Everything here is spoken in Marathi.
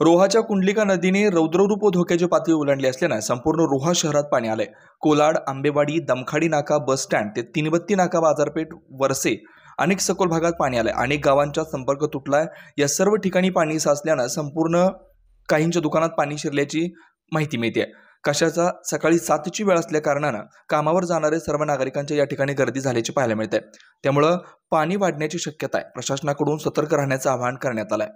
रोहाच्या कुंडलिका नदीने रौद्ररूप धोक्याची पातळी ओलांडली असल्यानं संपूर्ण रोहा शहरात पाणी आलंय। कोलाड, आंबेवाडी, दमखाडी नाका बस स्टँड ते तीनबत्ती नाका बाजारपेठ, वरसे अनेक सखोल भागात पाणी आलंय। अनेक गावांचा संपर्क तुटलाय। या सर्व ठिकाणी पाणी साचल्यानं संपूर्ण काहींच्या दुकानात पाणी शिरल्याची माहिती मिळते। कशाचा सकाळी 7ची वेळ असल्या कारणानं कामावर जाणारे सर्व नागरिकांच्या या ठिकाणी गर्दी झाल्याचे पाहायला मिळते। त्यामुळे पाणी वाढण्याची शक्यता आहे। प्रशासनाकडून सतर्क राहण्याचं आवाहन करण्यात आलंय।